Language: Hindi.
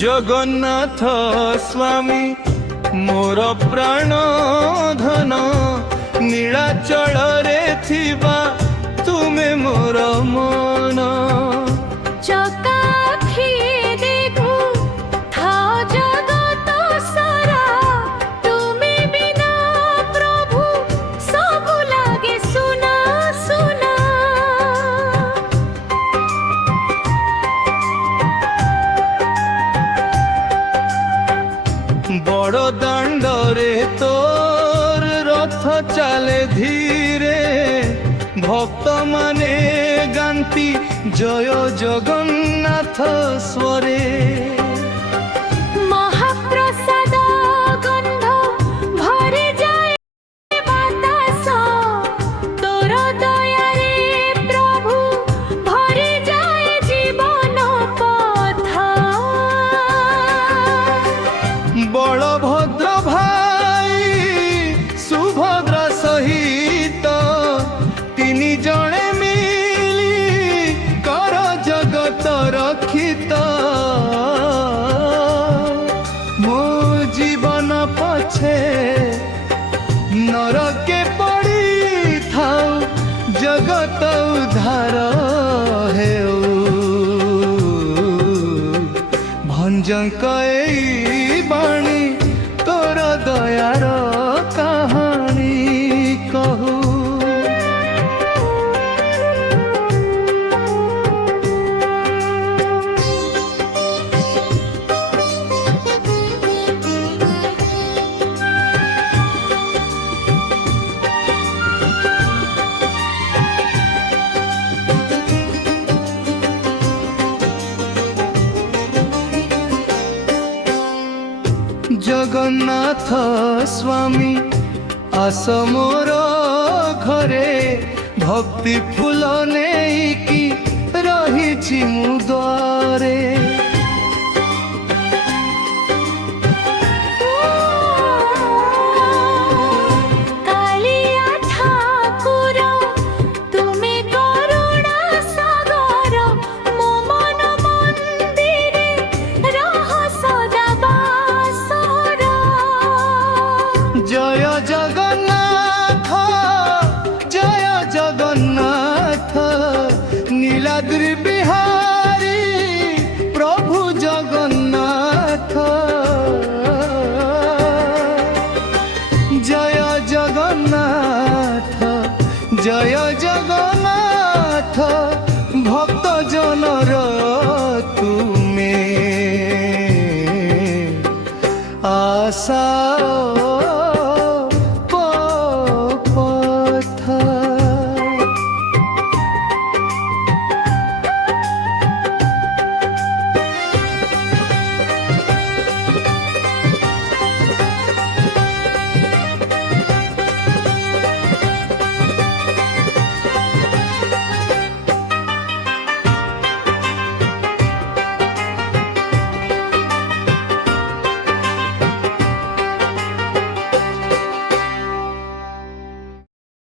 जगन्नाथ स्वामी मोर प्राण धन नीलाचल रे थिबा तुमे मोर मन चकाखी देखू था जगत सारा तुमे बिना प्रभु सब लागे सुना सुना बड़ दांड रे तोर रथ चले धीरे भक्त माने गांती जय जगन्नाथ स्वरे महाप्रसाद गंध भरे जाए बातास तोर दया रे प्रभु भरे जाए जीवन पथ बलभद्र भाई सुभद्रा सहित तीन जने मिली कर जगत रक्षित मो जीवन पछे नरके पड़ी थाउ जगत उद्धार हेउ भंजक एई बाणी तोर दयार कहानी कहू जगन्नाथ स्वामी आस मोर घरे भक्ति फूल नेकी रही मु द्वारे कालिया ठाकुर तुमे करुणा सागर मो मन मंदिरे रह सदा बासर जय जगन्नाथ नीलाद्रि